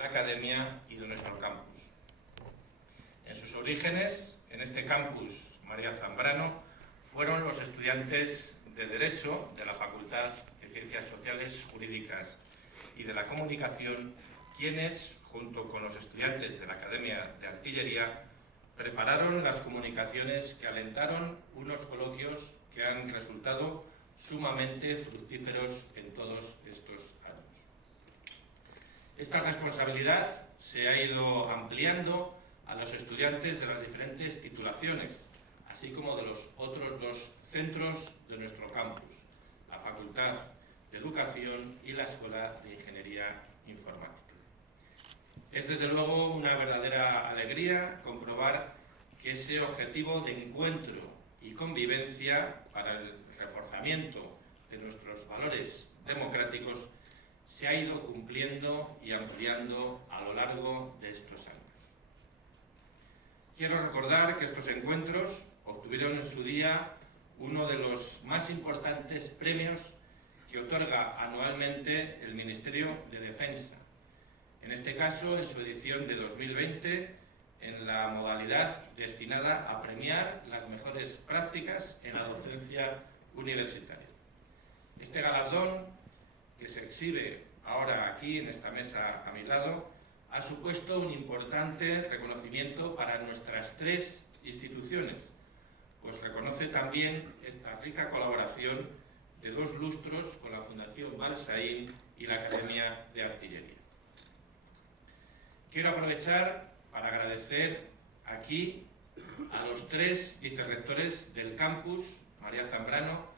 la academia y de nuestro campus. En sus orígenes, en este campus María Zambrano, fueron los estudiantes de Derecho de la Facultad de Ciencias Sociales, Jurídicas y de la Comunicación quienes, junto con los estudiantes de la Academia de Artillería, prepararon las comunicaciones que alentaron unos coloquios que han resultado sumamente fructíferos en todos estos años. Esta responsabilidad se ha ido ampliando a los estudiantes de las diferentes titulaciones, así como de los otros dos centros de nuestro campus, la Facultad de Educación y la Escuela de Ingeniería Informática. Es desde luego una verdadera alegría comprobar que ese objetivo de encuentro y convivencia para el reforzamiento de nuestros valores democráticos se ha ido cumpliendo y ampliando a lo largo de estos años. Quiero recordar que estos encuentros obtuvieron en su día uno de los más importantes premios que otorga anualmente el Ministerio de Defensa, en este caso en su edición de 2020, en la modalidad destinada a premiar las mejores prácticas en la docencia universitaria. Este galardón, que se exhibe ahora aquí en esta mesa a mi lado, ha supuesto un importante reconocimiento para nuestras tres instituciones, pues reconoce también esta rica colaboración de dos lustros con la Fundación Balsaín y la Academia de Artillería. Quiero aprovechar para agradecer aquí a los tres vicerrectores del campus, María Zambrano,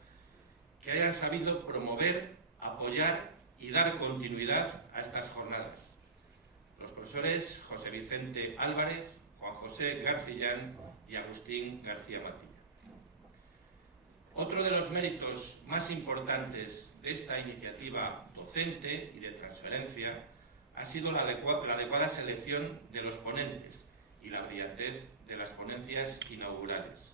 que hayan sabido promover, apoyar y dar continuidad a estas jornadas. Los profesores José Vicente Álvarez, Juan José Garcillán y Agustín García Matilla. Otro de los méritos más importantes de esta iniciativa docente y de transferencia ha sido la adecuada selección de los ponentes y la brillantez de las ponencias inaugurales.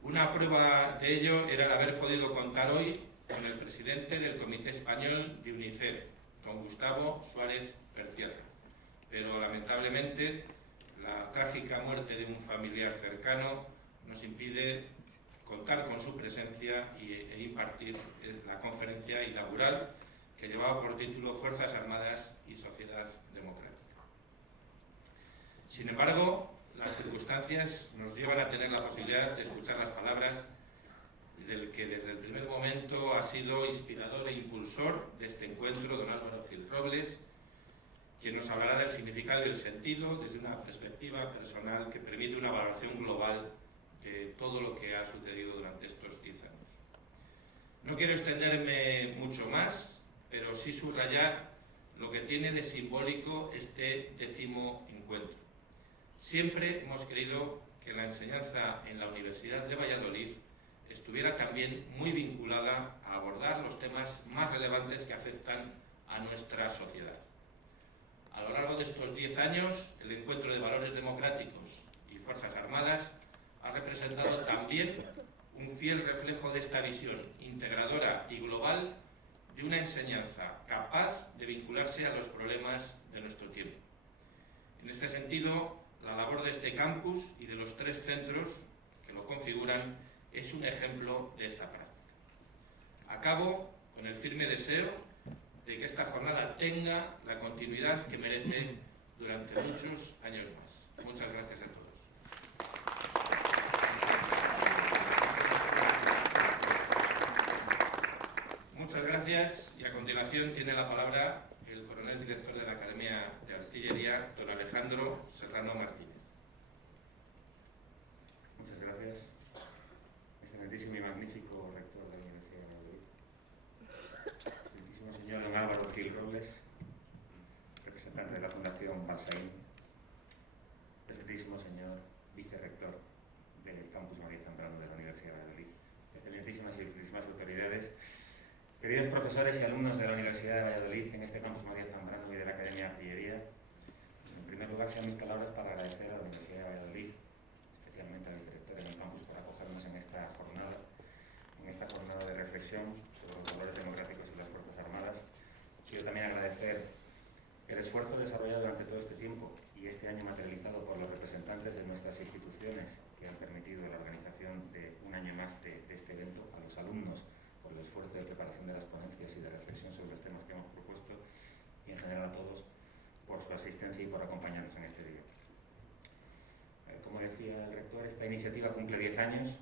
Una prueba de ello era el haber podido contar hoy con el presidente del Comité Español de UNICEF, don Gustavo Suárez Pertierra, pero lamentablemente la trágica muerte de un familiar cercano nos impide contar con su presencia e impartir la conferencia inaugural que llevaba por título Fuerzas Armadas y Sociedad Democrática. Sin embargo, las circunstancias nos llevan a tener la posibilidad de escuchar las palabras del que desde el primer momento ha sido inspirador e impulsor de este encuentro, don Álvaro Gil Robles, quien nos hablará del significado y del sentido desde una perspectiva personal que permite una valoración global de todo lo que ha sucedido durante estos 10 años. No quiero extenderme mucho más, pero sí subrayar lo que tiene de simbólico este 10º encuentro. Siempre hemos querido que la enseñanza en la Universidad de Valladolid estuviera también muy vinculada a abordar los temas más relevantes que afectan a nuestra sociedad. A lo largo de estos 10 años, el Encuentro de Valores Democráticos y Fuerzas Armadas ha representado también un fiel reflejo de esta visión integradora y global de una enseñanza capaz de vincularse a los problemas de nuestro tiempo. En este sentido, la labor de este campus y de los tres centros que lo configuran es un ejemplo de esta práctica. Acabo con el firme deseo de que esta jornada tenga la continuidad que merece durante muchos años más. Muchas gracias a todos. Muchas gracias y a continuación tiene la palabra el coronel director de la Academia de Artillería, don Alejandro Serrano Martínez. Muchas gracias, excelentísimo y magnífico rector de la Universidad de Valladolid, excelentísimo señor don Álvaro Gil Robles, representante de la Fundación Balsaín, excelentísimo señor vicerrector del campus María Zambrano de la Universidad de Valladolid, excelentísimas y excelentísimas autoridades, queridos profesores y alumnos de la Universidad de Valladolid en este campus María Zambrano y de la Academia de Artillería. En primer lugar, sean mis palabras para agradecer a la Universidad de Valladolid, especialmente al director del campus, por acogernos en esta jornada de reflexión sobre los valores democráticos y las Fuerzas Armadas. Quiero también agradecer el esfuerzo desarrollado durante todo este tiempo y este año materializado por los representantes de nuestras instituciones que han permitido la organización de un año más de este evento, a los alumnos por el esfuerzo de preparación de las ponencias y de reflexión sobre los temas que hemos propuesto, y en general a todos por su asistencia y por acompañarnos en este día. Como decía el rector, esta iniciativa cumple 10 años.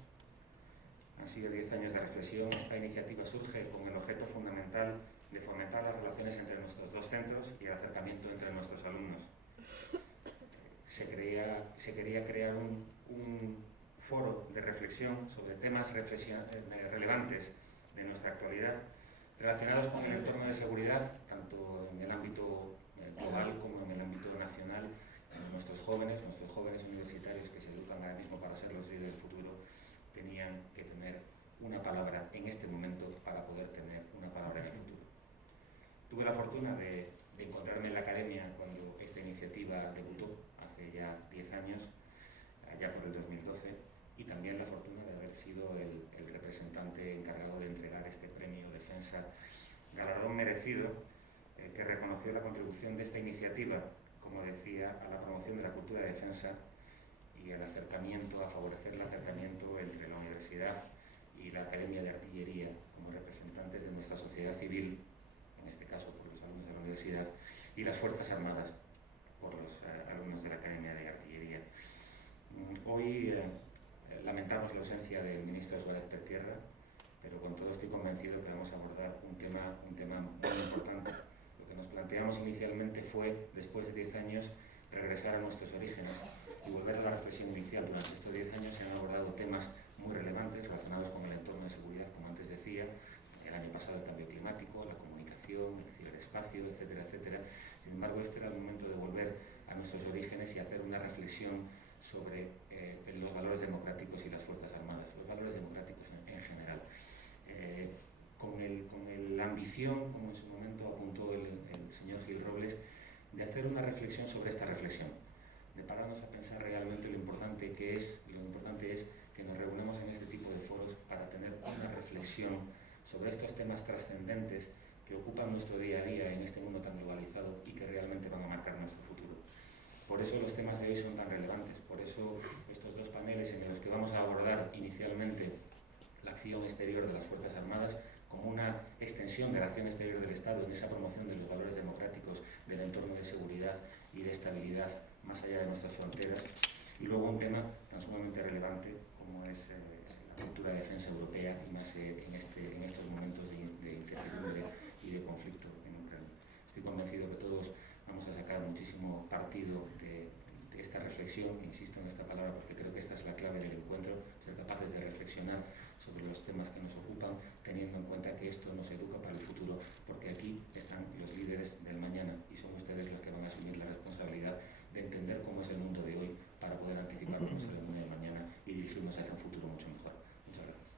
Han sido 10 años de reflexión. Esta iniciativa surge con el objeto fundamental de fomentar las relaciones entre nuestros dos centros y el acercamiento entre nuestros alumnos. Se quería crear un foro de reflexión sobre temas relevantes de nuestra actualidad, relacionados con el entorno de seguridad, tanto en el ámbito global como en el ámbito nacional. Nuestros jóvenes universitarios que se educan ahora mismo para ser los líderes del futuro, tenían que tener una palabra en este momento para poder tener una palabra en el futuro. Tuve la fortuna de encontrarme en la academia cuando esta iniciativa debutó, hace ya 10 años, allá por el 2012, y también la fortuna de haber sido el representante encargado de entregar este premio Defensa, galardón merecido, que reconoció la contribución de esta iniciativa, como decía, a la promoción de la cultura de defensa y el acercamiento, a favorecer el acercamiento entre la universidad y la Academia de Artillería como representantes de nuestra sociedad civil, en este caso por los alumnos de la universidad, y las Fuerzas Armadas por los alumnos de la Academia de Artillería. Hoy lamentamos la ausencia del ministro Suárez Pertierra, pero con todo estoy convencido que vamos a abordar un tema muy importante. Lo que nos planteamos inicialmente fue, después de 10 años, regresar a nuestros orígenes y volver a la reflexión inicial. Durante estos 10 años se han abordado temas muy relevantes relacionados con el entorno de seguridad, como antes decía, el año pasado el cambio climático, la comunicación, el ciberespacio, etcétera, etcétera. Sin embargo, este era el momento de volver a nuestros orígenes y hacer una reflexión sobre los valores democráticos y las Fuerzas Armadas, los valores democráticos en general. Con la ambición, como en su momento apuntó el señor Gil Robles, de hacer una reflexión sobre esta reflexión, de pararnos a pensar realmente lo importante es que nos reunamos en este tipo de foros para tener una reflexión sobre estos temas trascendentes que ocupan nuestro día a día en este mundo tan globalizado y que realmente van a marcar nuestro futuro. Por eso los temas de hoy son tan relevantes, por eso estos dos paneles en los que vamos a abordar inicialmente la acción exterior de las Fuerzas Armadas como una extensión de la acción exterior del Estado en esa promoción de los valores democráticos, del entorno de seguridad y de estabilidad más allá de nuestras fronteras, y luego un tema tan sumamente relevante como es la cultura de defensa europea y más en estos momentos de incertidumbre y de conflicto en Ucrania. Estoy convencido que todos vamos a sacar muchísimo partido de esta reflexión, insisto en esta palabra porque creo que esta es la clave del encuentro, ser capaces de reflexionar sobre los temas que nos ocupan, teniendo en cuenta que esto nos educa para el futuro, porque aquí están los líderes del mañana y son ustedes los que van a asumir la responsabilidad de entender cómo es el mundo de hoy para poder anticipar cómo será el mundo de mañana y dirigirnos hacia un futuro mucho mejor. Muchas gracias.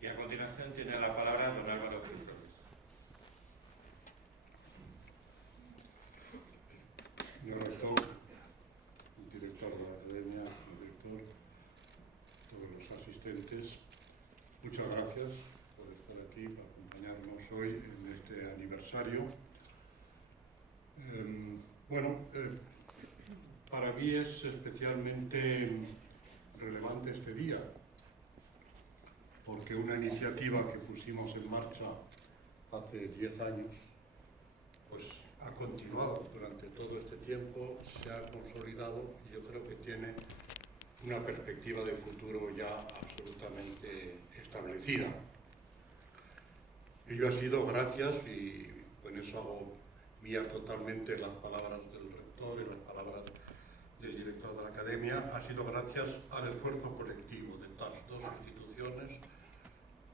Y a continuación tiene la palabra don Álvaro Gil Robles. Señor rector, el director de la academia, el director, todos los asistentes, muchas gracias por estar aquí, para acompañarnos hoy en este aniversario. Para mí es especialmente relevante este día, porque una iniciativa que pusimos en marcha hace 10 años, pues ha continuado durante todo este tiempo, se ha consolidado y yo creo que tiene una perspectiva de futuro ya absolutamente establecida. Ello ha sido gracias, y con eso hago mía totalmente las palabras del rector y las palabras del director de la academia, ha sido gracias al esfuerzo colectivo de estas dos instituciones,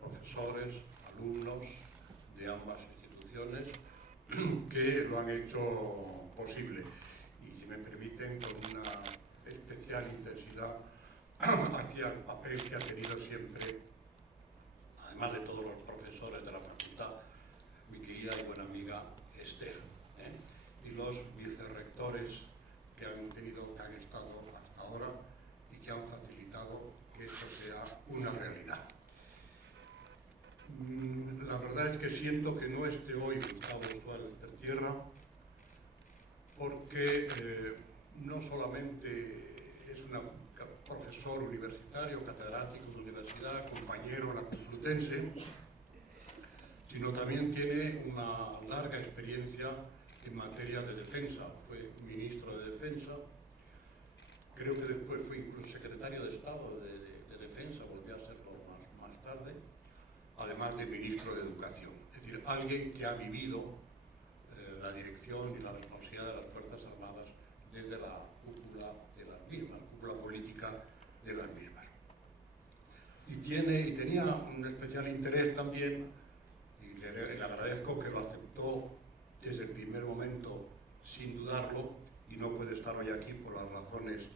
profesores, alumnos de ambas instituciones, que lo han hecho posible. Y si me permiten, con una especial intensidad hacia el papel que ha tenido siempre, además de todos los profesores de la facultad, mi querida y buena amiga Esther, y los vicerrectores que han estado hasta ahora y que han facilitado que esto sea una realidad. La verdad es que siento que no esté hoy Gustavo Suárez Pertierra, porque no solamente es un profesor universitario, catedrático de universidad, compañero en la Complutense, sino también tiene una larga experiencia en materia de defensa. Fue ministro de Defensa, creo que después fue incluso secretario de Estado de Defensa, volvió a serlo más tarde, además de ministro de Educación. Es decir, alguien que ha vivido la dirección y la responsabilidad de las Fuerzas Armadas desde la cúpula de las mismas, cúpula política de las mismas. Y tenía un especial interés también, y le agradezco que lo aceptó desde el primer momento sin dudarlo, y no puede estar hoy aquí por las razones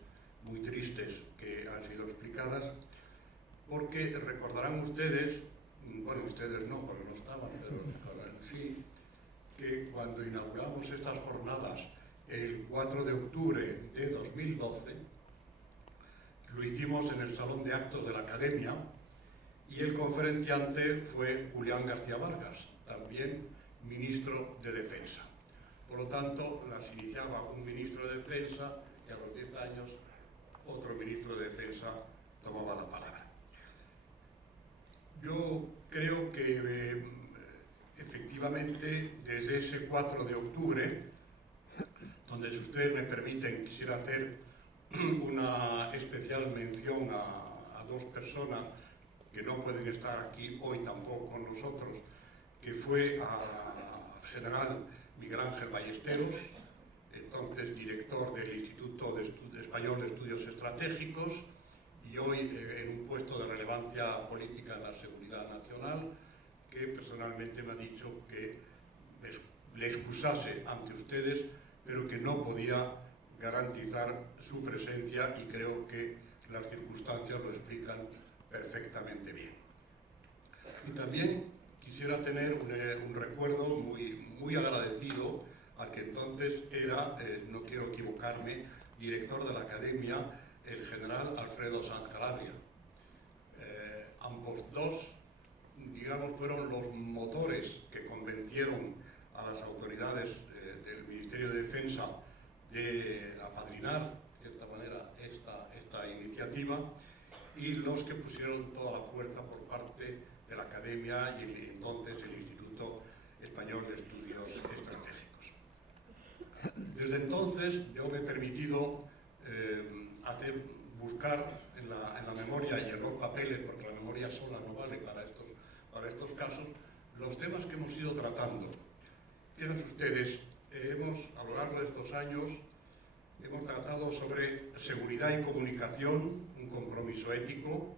muy tristes que han sido explicadas, porque recordarán ustedes, bueno, ustedes no, porque no estaban, pero sí, que cuando inauguramos estas jornadas el 4 de octubre de 2012, lo hicimos en el Salón de Actos de la Academia, y el conferenciante fue Julián García Vargas, también ministro de Defensa. Por lo tanto, las iniciaba un ministro de Defensa y a los 10 años otro ministro de Defensa tomaba la palabra. Yo creo que efectivamente desde ese 4 de octubre, donde si ustedes me permiten quisiera hacer una especial mención a dos personas que no pueden estar aquí hoy tampoco con nosotros, que fue al general Miguel Ángel Ballesteros, entonces director del Instituto Español de Estudios Estratégicos y hoy en un puesto de relevancia política en la seguridad nacional, que personalmente me ha dicho que le excusase ante ustedes, pero que no podía garantizar su presencia, y creo que las circunstancias lo explican perfectamente bien. Y también quisiera tener un recuerdo muy agradecido al que entonces era, no quiero equivocarme, director de la Academia, el general Alfredo Sanz Calabria. Ambos dos, digamos, fueron los motores que convencieron a las autoridades del Ministerio de Defensa de apadrinar, de cierta manera, esta iniciativa, y los que pusieron toda la fuerza por parte de la Academia y entonces el Instituto Español de Estudios Estratégicos. Desde entonces yo me he permitido buscar en la memoria y en los papeles, porque la memoria sola no vale para estos casos, los temas que hemos ido tratando. Fíjense ustedes, a lo largo de estos años hemos tratado sobre seguridad y comunicación, un compromiso ético,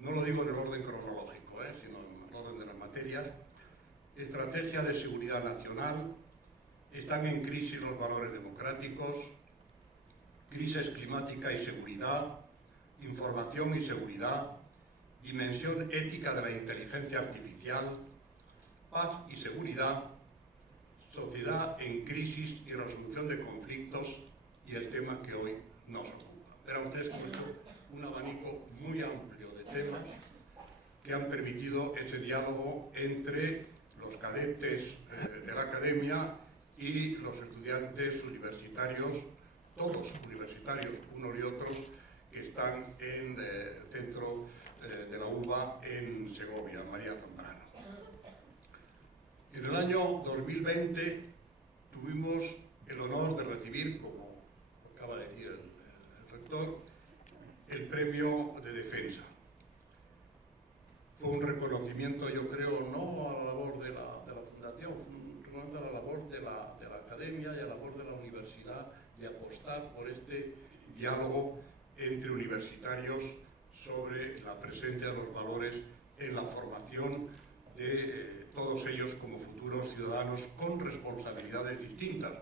no lo digo en el orden cronológico, sino en el orden de las materias, estrategia de seguridad nacional, están en crisis los valores democráticos, crisis climática y seguridad, información y seguridad, dimensión ética de la inteligencia artificial, paz y seguridad, sociedad en crisis y resolución de conflictos, y el tema que hoy nos ocupa. Verán ustedes un abanico muy amplio de temas que han permitido ese diálogo entre los cadetes de la Academia y los estudiantes universitarios, todos universitarios, unos y otros, que están en el centro de la UBA en Segovia, María Zambrano. En el año 2020 tuvimos el honor de recibir, como acaba de decir el rector, el premio de defensa. Fue un reconocimiento, yo creo, no a la labor de la Fundación, fue un reconocimiento a la labor de la Academia y a la labor de la universidad de apostar por este diálogo entre universitarios sobre la presencia de los valores en la formación de todos ellos como futuros ciudadanos con responsabilidades distintas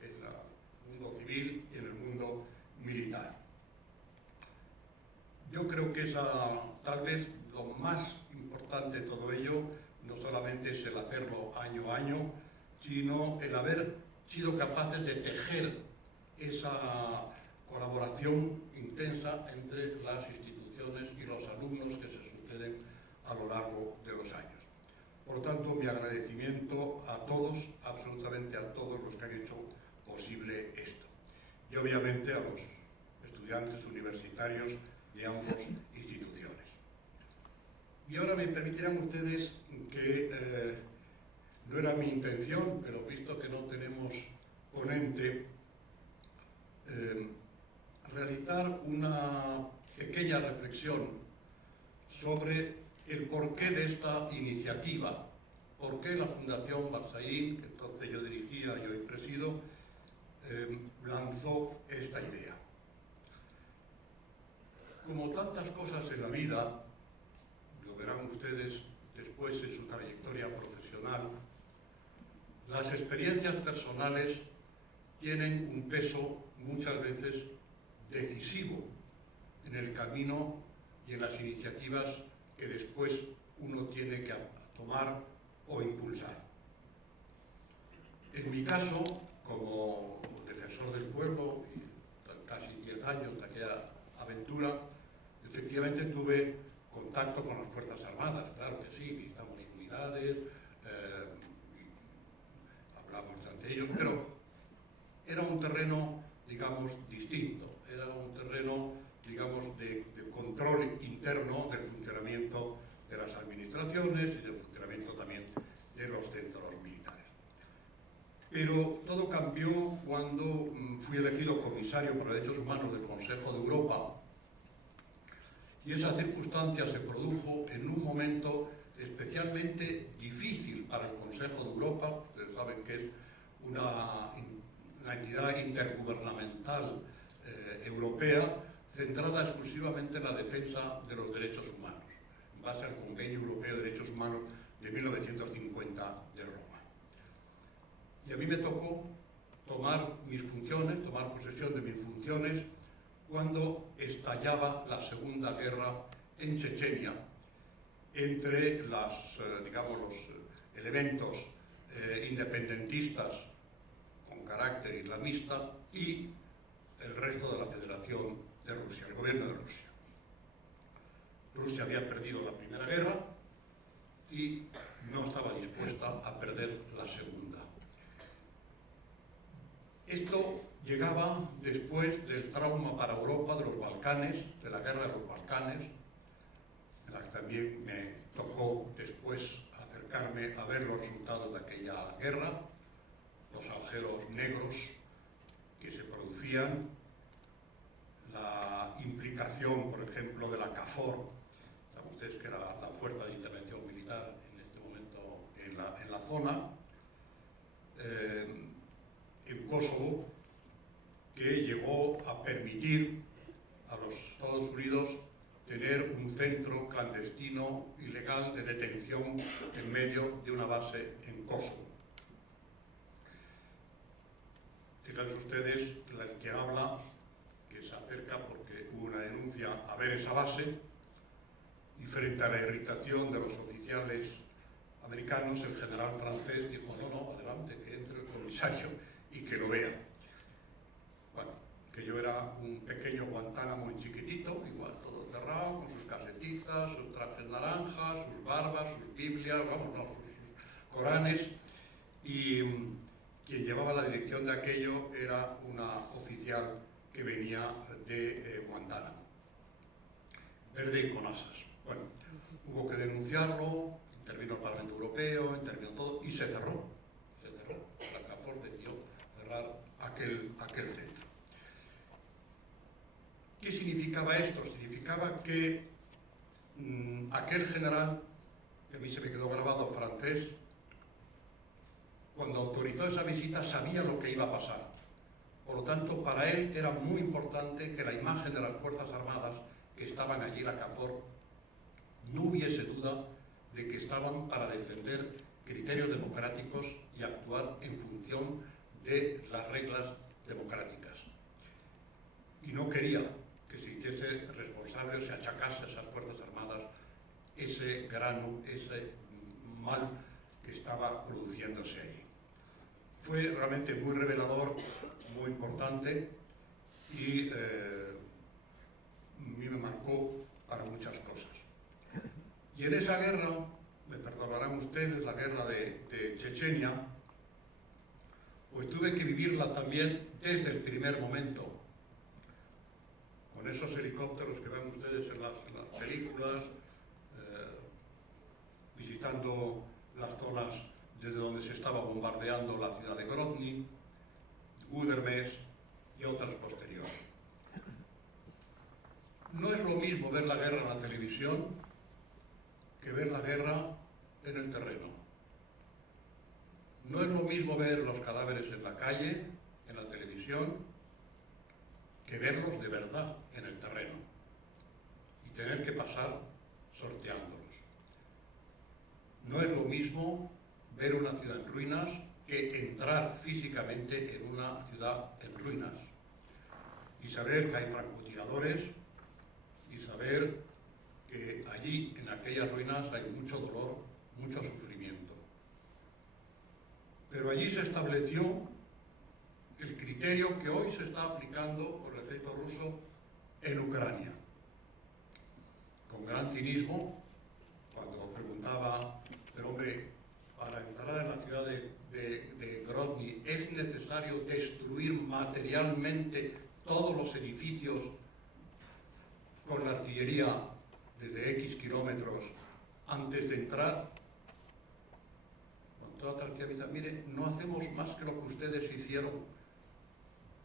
en el mundo civil y en el mundo militar. Yo creo que tal vez lo más importante de todo ello no solamente es el hacerlo año a año, sino el haber sido capaces de tejer esa colaboración intensa entre las instituciones y los alumnos que se suceden a lo largo de los años. Por tanto, mi agradecimiento a todos, absolutamente a todos los que han hecho posible esto. Y obviamente a los estudiantes universitarios de ambas instituciones. Y ahora me permitirán ustedes que no era mi intención, pero visto que no tenemos ponente, realizar una pequeña reflexión sobre el porqué de esta iniciativa, por qué la Fundación Balsaín, que entonces yo dirigía y hoy presido, lanzó esta idea. Como tantas cosas en la vida, lo verán ustedes después en su trayectoria profesional, las experiencias personales tienen un peso muchas veces decisivo en el camino y en las iniciativas que después uno tiene que tomar o impulsar. En mi caso, como defensor del pueblo, y casi 10 años de aquella aventura, efectivamente tuve contacto con las Fuerzas Armadas, claro que sí, visitamos unidades, hablamos ante ellos, pero era un terreno, digamos, distinto, era un terreno, digamos, de control interno del funcionamiento de las administraciones y del funcionamiento también de los centros militares. Pero todo cambió cuando fui elegido comisario para Derechos Humanos del Consejo de Europa, y esa circunstancia se produjo en un momento especialmente difícil para el Consejo de Europa. Ustedes saben que es una entidad intergubernamental europea centrada exclusivamente en la defensa de los derechos humanos, en base al Convenio Europeo de Derechos Humanos de 1950 de Roma. Y a mí me tocó tomar posesión de mis funciones cuando estallaba la Segunda Guerra en Chechenia, entre los elementos independentistas con carácter islamista y el resto de la Federación de Rusia, el gobierno de Rusia. Rusia había perdido la Primera Guerra y no estaba dispuesta a perder la Segunda. Esto llegaba después del trauma para Europa de los Balcanes, de la guerra de los Balcanes, en la que también me tocó después acercarme a ver los resultados de aquella guerra, los agujeros negros que se producían, la implicación, por ejemplo, de la KFOR, saben ustedes que era la Fuerza de Intervención Militar en este momento en la zona, en Kosovo, que llegó a permitir a los Estados Unidos tener un centro clandestino ilegal de detención en medio de una base en Kosovo. Fíjense ustedes el que habla, que se acerca porque hubo una denuncia a ver esa base, y frente a la irritación de los oficiales americanos, el general francés dijo: no, adelante, que entre el comisario y que lo vea. Bueno, que yo era un pequeño Guantánamo muy chiquitito, igual todo cerrado, con sus casetitas, sus trajes naranjas, sus barbas, sus Biblias, sus Coranes, y quien llevaba la dirección de aquello era una oficial que venía de Guantánamo, verde y con asas. Bueno, hubo que denunciarlo, intervino el Parlamento Europeo, intervino todo y se cerró. La KFOR decidió cerrar aquel centro. ¿Qué significaba esto? Significaba que aquel general, que a mí se me quedó grabado, francés, cuando autorizó esa visita sabía lo que iba a pasar. Por lo tanto, para él era muy importante que la imagen de las Fuerzas Armadas que estaban allí, la KFOR, no hubiese duda de que estaban para defender criterios democráticos y actuar en función de las reglas democráticas. Y no quería que se hiciese responsable o se achacase a esas Fuerzas Armadas ese grano, ese mal que estaba produciéndose allí. Fue realmente muy revelador, muy importante, y a mí me marcó para muchas cosas. Y en esa guerra me perdonarán ustedes, la guerra de Chechenia, pues tuve que vivirla también desde el primer momento, con esos helicópteros que ven ustedes en las películas, visitando las zonas desde donde se estaba bombardeando la ciudad de Grozny, Gudermes y otras posteriores. No es lo mismo ver la guerra en la televisión que ver la guerra en el terreno. No es lo mismo ver los cadáveres en la calle, en la televisión, que verlos de verdad en el terreno y tener que pasar sorteándolos. No es lo mismo ver una ciudad en ruinas que entrar físicamente en una ciudad en ruinas y saber que hay francotiradores y saber que allí, en aquellas ruinas, hay mucho dolor, mucho sufrimiento. Pero allí se estableció el criterio que hoy se está aplicando por el ejército ruso en Ucrania. Con gran cinismo, cuando preguntaba, pero hombre, para entrar en la ciudad de Grozny es necesario destruir materialmente todos los edificios con la artillería desde X kilómetros antes de entrar. Con toda tranquilidad, mire, no hacemos más que lo que ustedes hicieron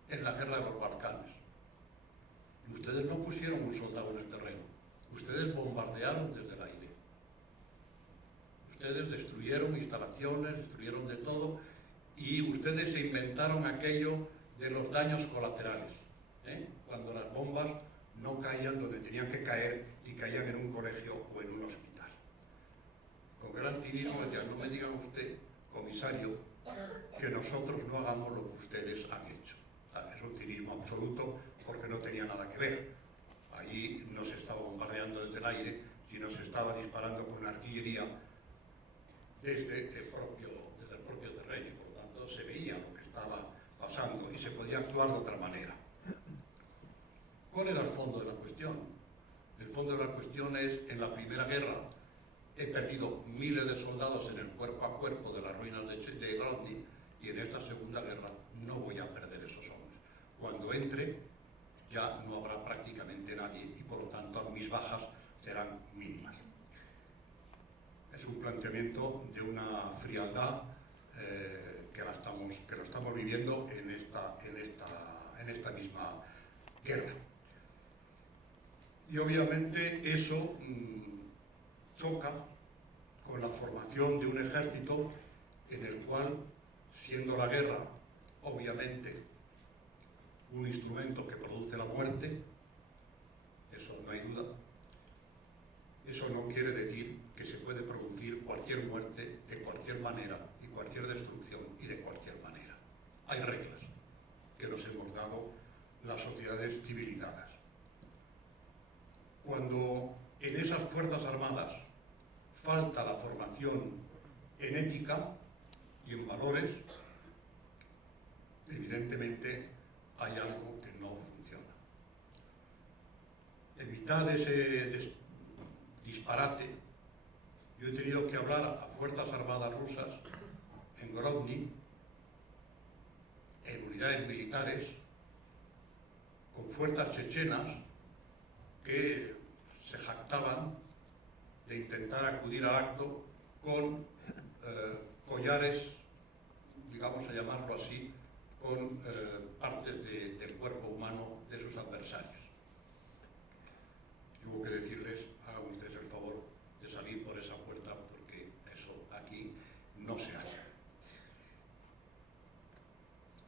en la guerra de los Balcanes. Ustedes no pusieron un soldado en el terreno, ustedes bombardearon desde el aire. Ustedes destruyeron instalaciones, destruyeron de todo, y ustedes se inventaron aquello de los daños colaterales, cuando las bombas no caían donde tenían que caer y caían en un colegio o en un hospital. Con gran cinismo decían, no me digan usted, comisario, que nosotros no hagamos lo que ustedes han hecho. Es un cinismo absoluto porque no tenía nada que ver. Allí no se estaba bombardeando desde el aire, sino se estaba disparando con artillería desde el propio terreno. Por lo tanto, se veía lo que estaba pasando y se podía actuar de otra manera. ¿Cuál era el fondo de la cuestión? El fondo de la cuestión es, en la Primera Guerra he perdido miles de soldados en el cuerpo a cuerpo de las ruinas de Grozny, y en esta Segunda Guerra no voy a perder esos hombres. Cuando entre ya no habrá prácticamente nadie y por lo tanto mis bajas serán mínimas. Es un planteamiento de una frialdad que lo estamos viviendo en esta misma guerra. Y obviamente eso choca con la formación de un ejército en el cual, siendo la guerra obviamente un instrumento que produce la muerte, eso no hay duda, eso no quiere decir que se puede producir cualquier muerte de cualquier manera y cualquier destrucción y de cualquier manera. Hay reglas que nos hemos dado las sociedades civilizadas. Cuando en esas Fuerzas Armadas falta la formación en ética y en valores, evidentemente hay algo que no funciona. En mitad de ese disparate, yo he tenido que hablar a Fuerzas Armadas rusas en Grozny, en unidades militares, con fuerzas chechenas que se jactaban de intentar acudir al acto con collares, digamos a llamarlo así, con partes del cuerpo humano de sus adversarios. Y hubo que decirles, hagan ustedes el favor de salir por esa puerta porque eso aquí no se hace.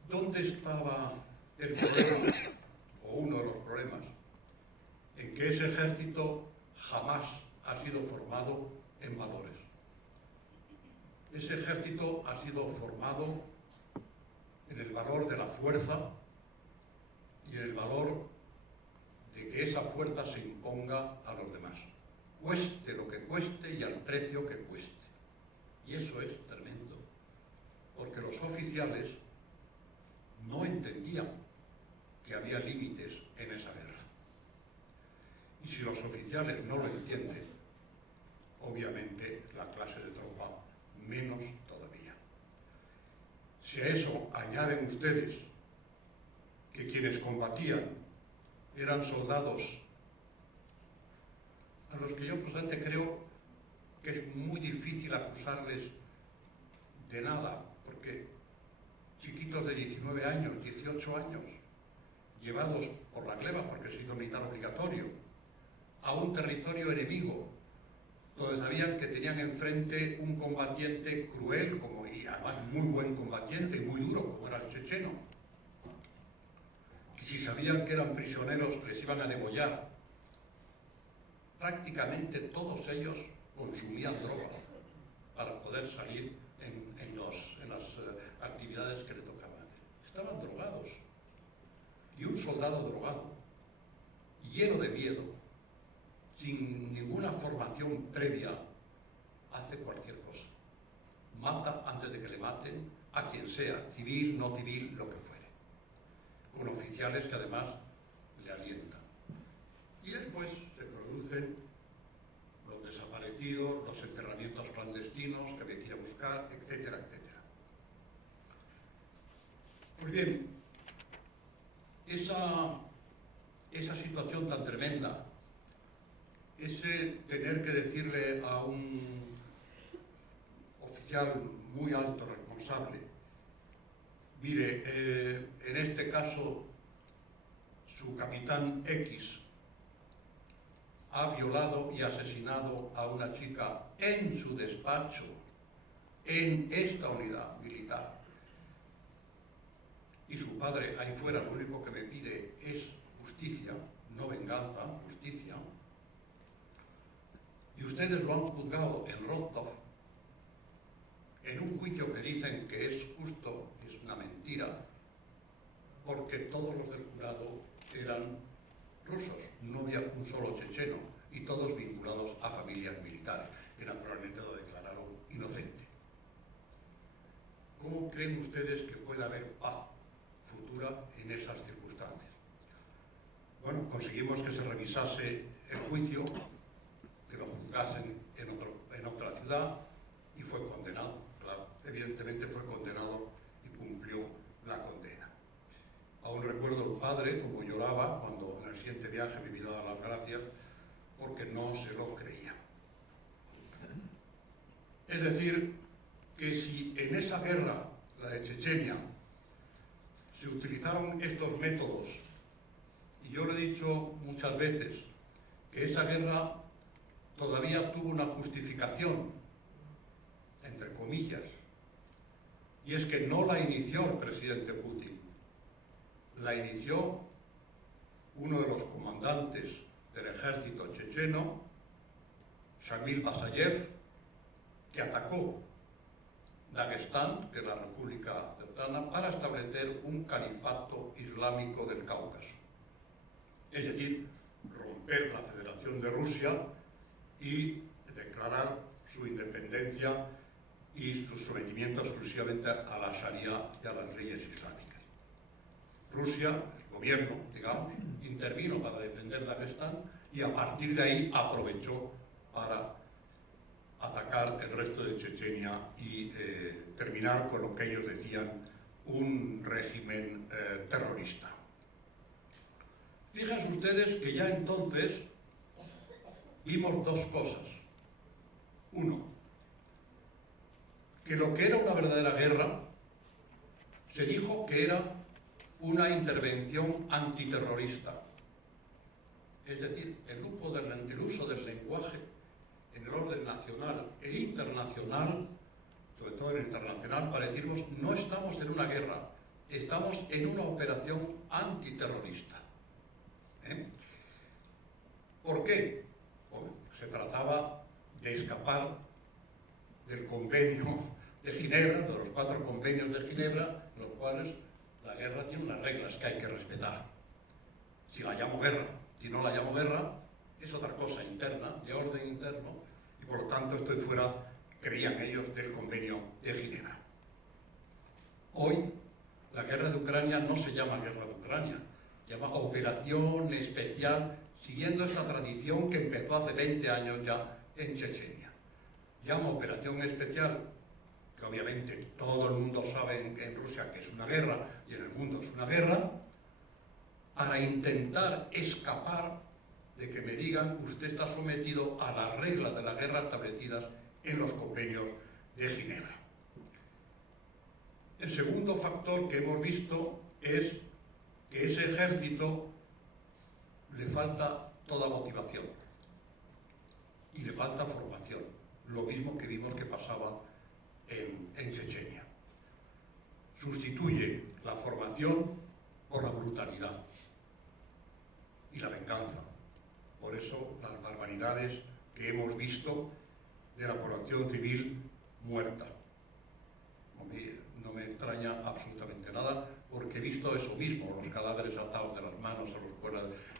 ¿Dónde estaba el problema, o uno de los problemas? En que ese ejército jamás ha sido formado en valores. Ese ejército ha sido formado en el valor de la fuerza y en el valor de que esa fuerza se imponga a los demás, cueste lo que cueste y al precio que cueste. Y eso es tremendo, porque los oficiales no entendían que había límites en esa guerra. Y si los oficiales no lo entienden, obviamente la clase de tropa menos todavía. Si a eso añaden ustedes que quienes combatían eran soldados a los que yo personalmente creo que es muy difícil acusarles de nada, porque chiquitos de 19 años, 18 años, llevados por la gleba, porque se hizo militar obligatorio, a un territorio enemigo, donde sabían que tenían enfrente un combatiente cruel, y además muy buen combatiente y muy duro, como era el checheno, que si sabían que eran prisioneros les iban a degollar. Prácticamente todos ellos consumían drogas para poder salir en las actividades que le tocaban hacer. Estaban drogados. Y un soldado drogado, lleno de miedo, sin ninguna formación previa, hace cualquier cosa. Mata antes de que le maten a quien sea, civil, no civil, lo que fuere. Con oficiales que además le alientan. Y después se producen los desaparecidos, los enterramientos clandestinos que había que ir a buscar, etcétera, etcétera. Pues bien, esa situación tan tremenda, ese tener que decirle a un oficial muy alto, responsable, mire, en este caso su capitán X ha violado y asesinado a una chica en su despacho, en esta unidad militar. Y su padre ahí fuera lo único que me pide es justicia, no venganza, justicia. Y ustedes lo han juzgado en Rostov, en un juicio que dicen que es justo, es una mentira, porque todos los del jurado eran rusos, no había un solo checheno, y todos vinculados a familias militares, que naturalmente lo declararon inocente. ¿Cómo creen ustedes que puede haber paz futura en esas circunstancias? Bueno, conseguimos que se revisase el juicio, que lo juzgasen en otra ciudad, y fue condenado. Evidentemente fue condenado y cumplió la condena. Aún recuerdo el padre como lloraba cuando en el siguiente viaje me pidió dar las gracias, porque no se lo creía. Es decir, que si en esa guerra, la de Chechenia, se utilizaron estos métodos, y yo lo he dicho muchas veces, que esa guerra todavía tuvo una justificación, entre comillas, y es que no la inició el presidente Putin, la inició uno de los comandantes del ejército checheno, Shamil Basayev, que atacó Dagestán, que es la república cercana, para establecer un califato islámico del Cáucaso. Es decir, romper la Federación de Rusia y declarar su independencia y su sometimiento exclusivamente a la Sharia y a las leyes islámicas. Rusia, el gobierno, digamos, intervino para defender Dagestán y a partir de ahí aprovechó para atacar el resto de Chechenia y terminar con lo que ellos decían un régimen terrorista. Fíjense ustedes que ya entonces vimos dos cosas. Uno, que lo que era una verdadera guerra se dijo que era una intervención antiterrorista. Es decir, el uso del lenguaje en el orden nacional e internacional, sobre todo en el internacional, para decirnos no estamos en una guerra, estamos en una operación antiterrorista. ¿Por qué? Bueno, se trataba de escapar del convenio de Ginebra, de los 4 convenios de Ginebra, en los cuales la guerra tiene unas reglas que hay que respetar. Si la llamo guerra, si no la llamo guerra, es otra cosa interna, de orden interno, y por lo tanto estoy fuera, creían ellos, del convenio de Ginebra. Hoy, la guerra de Ucrania no se llama guerra de Ucrania, se llama operación especial, siguiendo esta tradición que empezó hace 20 años ya en Chechenia. llama operación especial, que obviamente todo el mundo sabe en Rusia que es una guerra y en el mundo es una guerra, para intentar escapar de que me digan usted está sometido a las reglas de la guerra establecidas en los convenios de Ginebra. El segundo factor que hemos visto es que ese ejército le falta toda motivación y le falta formación, lo mismo que vimos que pasaba en Chechenia. Sustituye la formación por la brutalidad y la venganza. Por eso las barbaridades que hemos visto de la población civil muerta. No me extraña absolutamente nada, porque he visto eso mismo, los cadáveres atados de las manos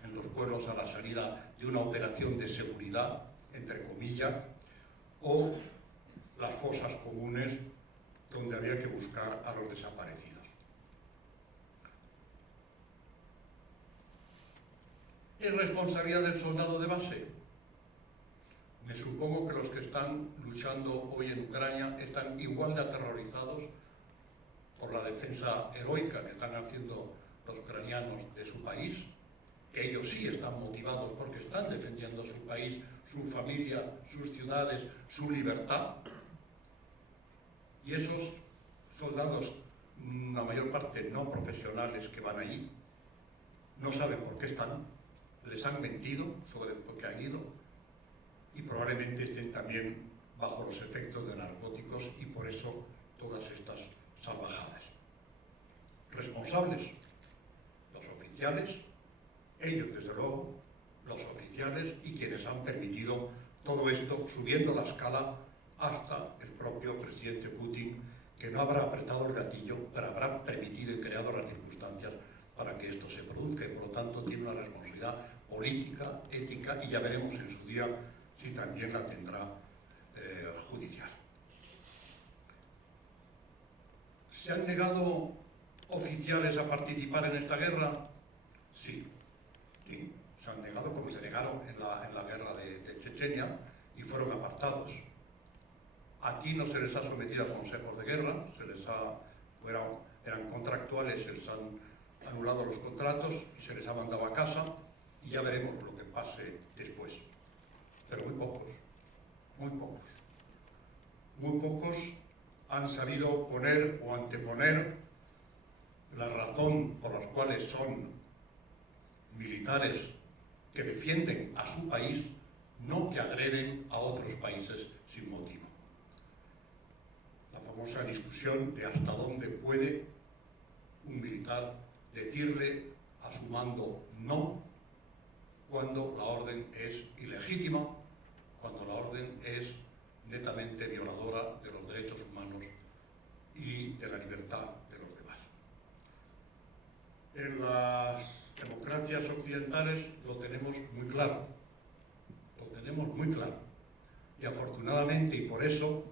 en los pueblos a la salida de una operación de seguridad, entre comillas, o las fosas comunes donde había que buscar a los desaparecidos. ¿Es responsabilidad del soldado de base? Me supongo que los que están luchando hoy en Ucrania están igual de aterrorizados por la defensa heroica que están haciendo los ucranianos de su país, que ellos sí están motivados porque están defendiendo su país, su familia, sus ciudades, su libertad. Y esos soldados, la mayor parte no profesionales que van allí, no saben por qué están, les han mentido sobre por qué han ido y probablemente estén también bajo los efectos de narcóticos y por eso todas estas salvajadas. Responsables, los oficiales, ellos desde luego, los oficiales y quienes han permitido todo esto, subiendo la escala hasta el propio presidente Putin, que no habrá apretado el gatillo, pero habrá permitido y creado las circunstancias para que esto se produzca y por lo tanto tiene una responsabilidad política, ética y ya veremos en su día si también la tendrá judicial. ¿Se han negado oficiales a participar en esta guerra? Sí, sí, se han negado como se negaron en la guerra de Chechenia y fueron apartados. Aquí no se les ha sometido a consejos de guerra, eran contractuales, se les han anulado los contratos y se les ha mandado a casa y ya veremos lo que pase después. Pero muy pocos, muy pocos. Muy pocos han sabido poner o anteponer la razón por las cuales son militares que defienden a su país, no que agreden a otros países sin motivo. La famosa discusión de hasta dónde puede un militar decirle a su mando no cuando la orden es ilegítima, cuando la orden es netamente violadora de los derechos humanos y de la libertad de los demás. En las democracias occidentales lo tenemos muy claro, y afortunadamente y por eso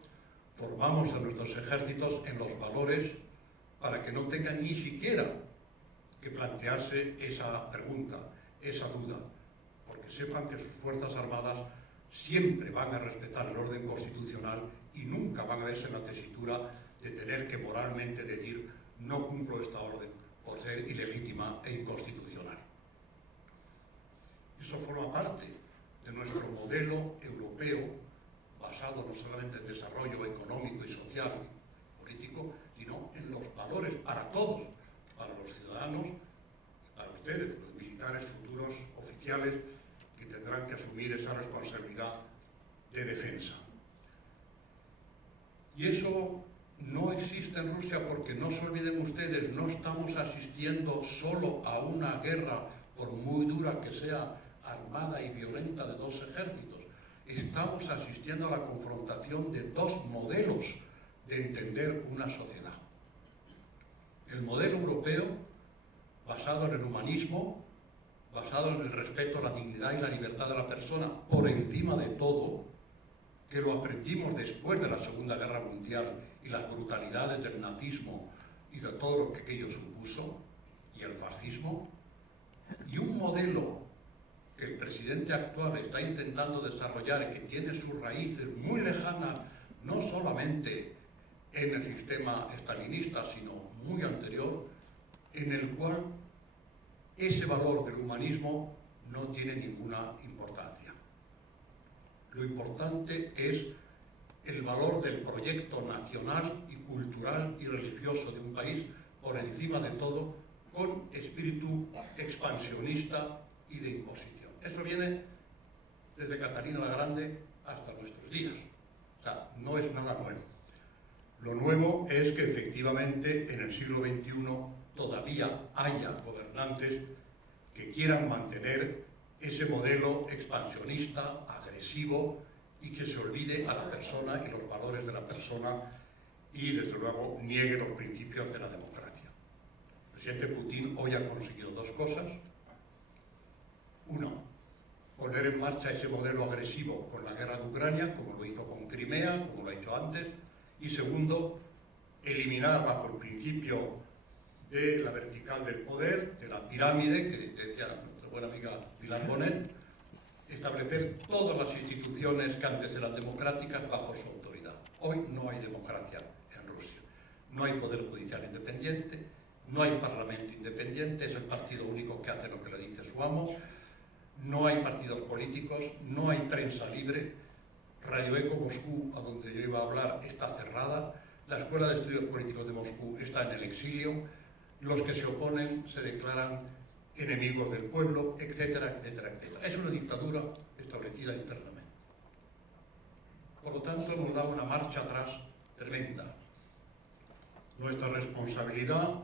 formamos a nuestros ejércitos en los valores para que no tengan ni siquiera que plantearse esa pregunta, esa duda, porque sepan que sus Fuerzas Armadas siempre van a respetar el orden constitucional y nunca van a verse en la tesitura de tener que moralmente decir no cumplo esta orden por ser ilegítima e inconstitucional. Eso forma parte de nuestro modelo europeo basado no solamente en desarrollo económico y social y político, sino en los valores para todos, para los ciudadanos, para ustedes, los militares futuros oficiales que tendrán que asumir esa responsabilidad de defensa. Y eso no existe en Rusia porque no se olviden ustedes, no estamos asistiendo solo a una guerra, por muy dura que sea, armada y violenta de dos ejércitos. Estamos asistiendo a la confrontación de dos modelos de entender una sociedad. El modelo europeo, basado en el humanismo, basado en el respeto a la dignidad y la libertad de la persona por encima de todo, que lo aprendimos después de la Segunda Guerra Mundial y las brutalidades del nazismo y de todo lo que aquello supuso, y el fascismo, y un modelo que el presidente actual está intentando desarrollar, que tiene sus raíces muy lejanas, no solamente en el sistema estalinista, sino muy anterior, en el cual ese valor del humanismo no tiene ninguna importancia. Lo importante es el valor del proyecto nacional y cultural y religioso de un país por encima de todo, con espíritu expansionista y de imposición. Eso viene desde Catalina la Grande hasta nuestros días. O sea, no es nada nuevo. Lo nuevo es que efectivamente en el siglo XXI todavía haya gobernantes que quieran mantener ese modelo expansionista, agresivo, y que se olvide a la persona y los valores de la persona y, desde luego, niegue los principios de la democracia. El presidente Putin hoy ha conseguido dos cosas. Uno, poner en marcha ese modelo agresivo con la guerra de Ucrania, como lo hizo con Crimea, como lo ha hecho antes. Y segundo, eliminar bajo el principio de la vertical del poder, de la pirámide, que decía nuestra buena amiga Pilar Bonet, establecer todas las instituciones que antes eran democráticas bajo su autoridad. Hoy no hay democracia en Rusia. No hay poder judicial independiente, no hay parlamento independiente, es el partido único que hace lo que le dice su amo, no hay partidos políticos, no hay prensa libre, Radio Eco Moscú, a donde yo iba a hablar, está cerrada, la Escuela de Estudios Políticos de Moscú está en el exilio, los que se oponen se declaran enemigos del pueblo, etcétera, etcétera, etcétera. Es una dictadura establecida internamente. Por lo tanto, hemos dado una marcha atrás tremenda. Nuestra responsabilidad,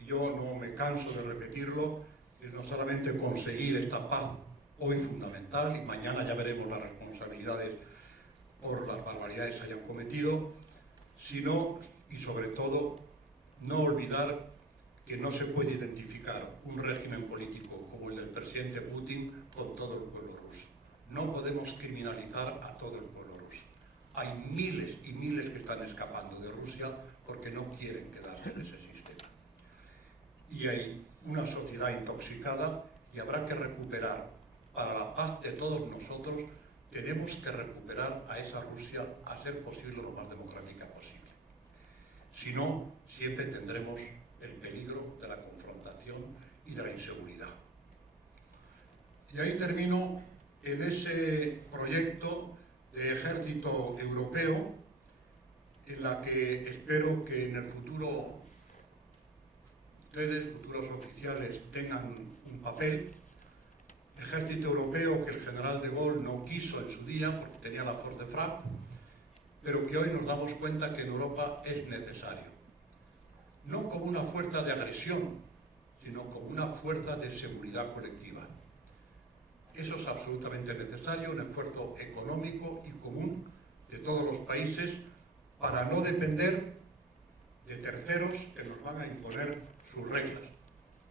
y yo no me canso de repetirlo, es no solamente conseguir esta paz hoy fundamental, y mañana ya veremos las responsabilidades por las barbaridades que hayan cometido, sino, y sobre todo, no olvidar que no se puede identificar un régimen político como el del presidente Putin con todo el pueblo ruso. No podemos criminalizar a todo el pueblo ruso. Hay miles y miles que están escapando de Rusia porque no quieren quedarse en ese sistema. Y hay una sociedad intoxicada y habrá que recuperar, para la paz de todos nosotros, tenemos que recuperar a esa Rusia a ser posible lo más democrática posible. Si no, siempre tendremos el peligro de la confrontación y de la inseguridad. Y ahí termino en ese proyecto de ejército europeo, en la que espero que en el futuro ustedes, futuros oficiales, tengan un papel. Ejército europeo que el general de Gaulle no quiso en su día porque tenía la Force de Frappe, pero que hoy nos damos cuenta que en Europa es necesario. No como una fuerza de agresión, sino como una fuerza de seguridad colectiva. Eso es absolutamente necesario, un esfuerzo económico y común de todos los países para no depender de terceros que nos van a imponer sus reglas.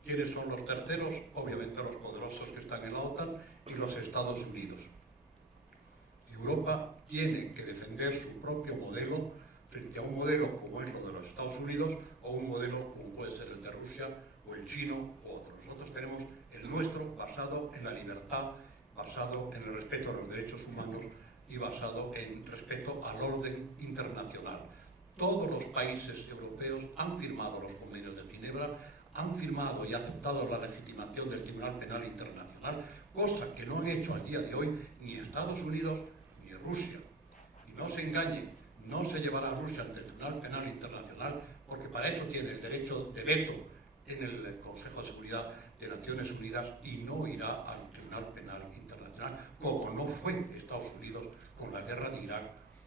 ¿Quiénes son los terceros? Obviamente los poderosos que están en la OTAN y los Estados Unidos. Europa tiene que defender su propio modelo frente a un modelo como es lo de los Estados Unidos o un modelo como puede ser el de Rusia o el chino o otro. Nosotros tenemos el nuestro basado en la libertad, basado en el respeto a los derechos humanos y basado en respeto al orden internacional. Todos los países europeos han firmado los convenios de Ginebra, han firmado y aceptado la legitimación del Tribunal Penal Internacional, cosa que no han hecho al día de hoy ni Estados Unidos ni Rusia. Y no se engañe, no se llevará a Rusia ante el Tribunal Penal Internacional porque para eso tiene el derecho de veto en el Consejo de Seguridad de Naciones Unidas y no irá al Tribunal Penal Internacional, como no fue Estados Unidos con la guerra de Irak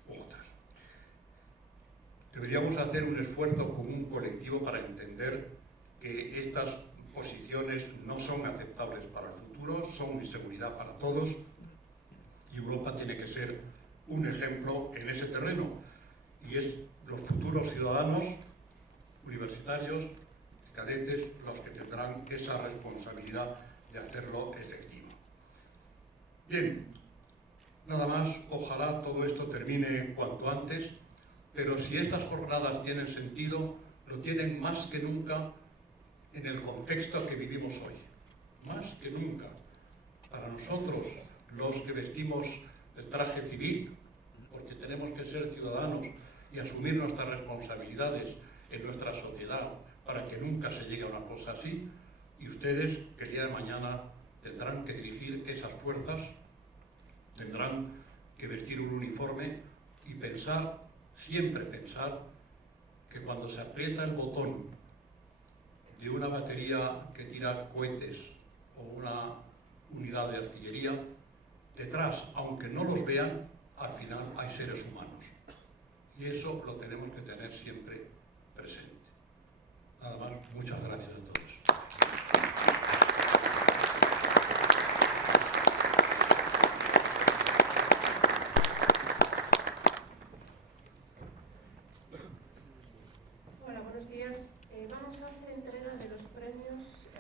u otras. Deberíamos hacer un esfuerzo común colectivo para entender que estas posiciones no son aceptables para el futuro, son inseguridad para todos y Europa tiene que ser un ejemplo en ese terreno y es los futuros ciudadanos universitarios, cadetes, los que tendrán esa responsabilidad de hacerlo efectivo. Bien, nada más, ojalá todo esto termine cuanto antes, pero si estas jornadas tienen sentido, lo tienen más que nunca en el contexto que vivimos hoy, más que nunca. Para nosotros, los que vestimos el traje civil, porque tenemos que ser ciudadanos y asumir nuestras responsabilidades en nuestra sociedad para que nunca se llegue a una cosa así, y ustedes que el día de mañana tendrán que dirigir esas fuerzas, tendrán que vestir un uniforme y pensar, siempre pensar, que cuando se aprieta el botón de una batería que tira cohetes o una unidad de artillería, detrás, aunque no los vean, al final hay seres humanos. Y eso lo tenemos que tener siempre presente. Nada más, muchas gracias a todos.